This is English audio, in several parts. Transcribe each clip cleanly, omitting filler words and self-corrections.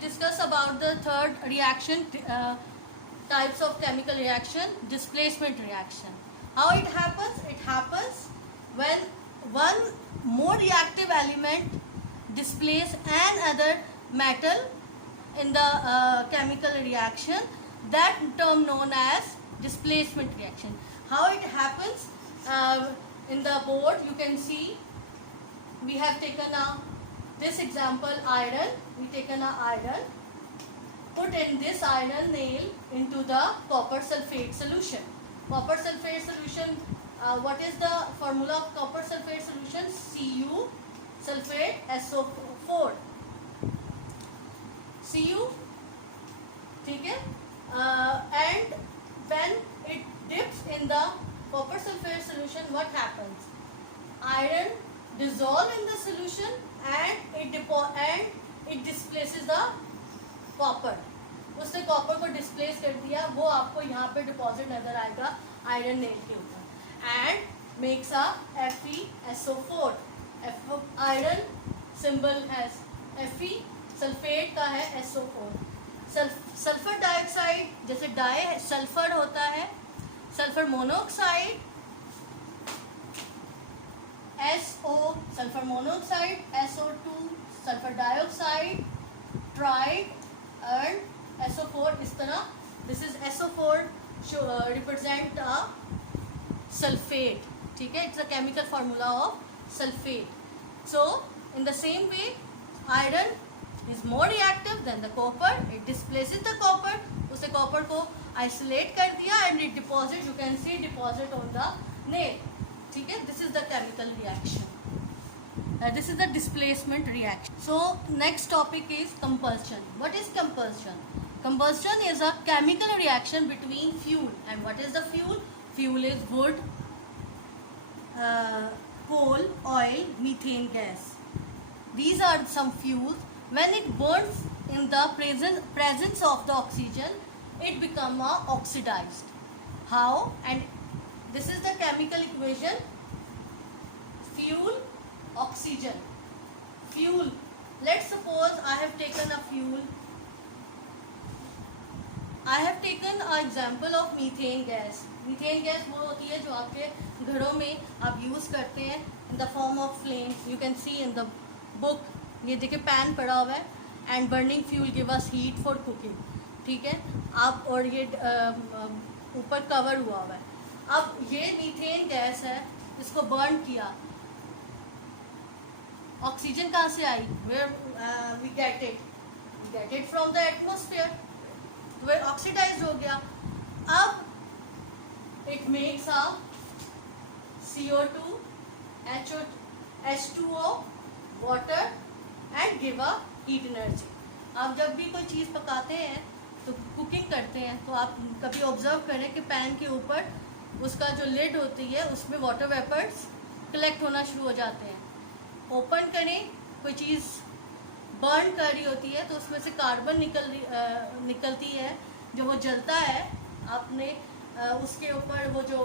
discuss about the third reaction, types of chemical reaction, displacement reaction. How it happens? It happens when one more reactive element displace another metal in the chemical reaction. That term known as displacement reaction. How it happens? In the board you can see we have taken this example iron. We taken iron, put in this iron nail into the copper sulfate solution. Copper sulfate solution, what is the formula of copper sulfate solution? Cu sulfate SO4. Cu, ठीक है? And when it dips in the copper sulfate solution, what happens? Iron dissolve in the solution and it displaces the copper. उसने copper को displace कर दिया, वो आपको यहाँ पे डिपॉजिट नजर आएगा आयरन नेल के ऊपर, and makes a FeSO4. Iron symbol है Fe, सल्फेट का है SO4. सल्फर डाइऑक्साइड, जैसे डाई सल्फर होता है, sulphur monoxide SO, sulphur monoxide SO2, sulphur dioxide tried and SO4. इस तरह this is SO4 represent a sulphate. ठीक है, it's a chemical formula of sulphate. So in the same way iron is more reactive than the copper. It displaces the copper. उसने copper को isolate कर दिया and it deposit, you can see deposit on the nail. ठीक है, this is the chemical reaction. This is the displacement reaction. So next topic is combustion. What is combustion? Combustion is a chemical reaction between fuel. And what is the fuel? Fuel is wood, coal, oil, methane gas. These are some fuels. When it burns in the presence of the oxygen, it becomes oxidized. How? And this is the chemical equation: fuel, oxygen. Fuel. Let's suppose I have taken a fuel. I have taken an example of methane gas. Methane gas वो होती है जो आपके घरों में आप use करते हैं in the form of flame. You can see in the book. ये देखिए पैन पड़ा हुआ है and burning fuel give us heat for cooking. ठीक है, आप और ये ऊपर कवर हुआ है. अब ये मीथेन गैस है, इसको बर्न किया, ऑक्सीजन कहाँ से आई? Where we get it from the atmosphere. Where oxidize हो गया. अब it makes a CO2, H2O, water and give a heat energy. आप जब भी कोई चीज़ पकाते हैं तो कुकिंग करते हैं तो आप कभी ऑब्जर्व करें कि पैन के ऊपर उसका जो लिड होती है उसमें वाटर वेपर्स कलेक्ट होना शुरू हो जाते हैं. ओपन करें, कोई चीज़ बर्न कर रही होती है तो उसमें से कार्बन निकलती है, जो वो जलता है. आपने उसके ऊपर वो जो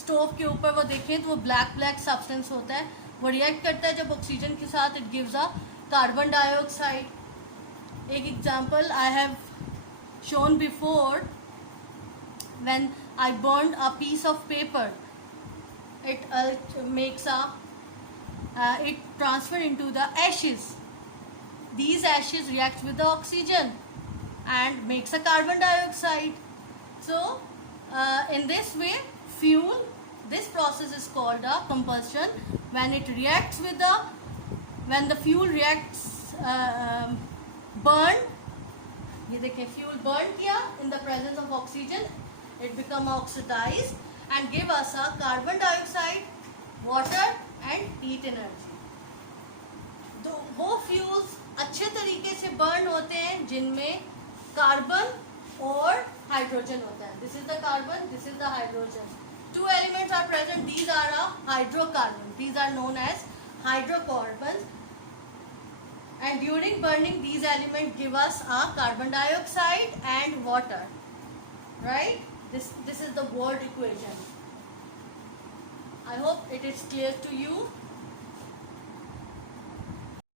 स्टोव के ऊपर वो देखें तो वो ब्लैक सब्सटेंस होता है, वो रिएक्ट करता है जब ऑक्सीजन के साथ, it gives a carbon dioxide. एक example I have shown before, when I burn a piece of paper, it makes it transfer into the ashes. These ashes react with the oxygen and makes a carbon dioxide. So in this way fuel, this process is called a combustion. When it reacts with when the fuel reacts burn, ये देखें fuel burn किया in the presence of oxygen, it become oxidized and give us a carbon dioxide, water and heat energy. तो वो fuels अच्छे तरीके से burn होते हैं जिनमें कार्बन और हाइड्रोजन होता है. This is the carbon, this is the hydrogen. Two elements are present. These are a hydrocarbon. These are known as hydrocarbons. And during burning, these elements give us a carbon dioxide and water. Right? This is the word equation. I hope it is clear to you.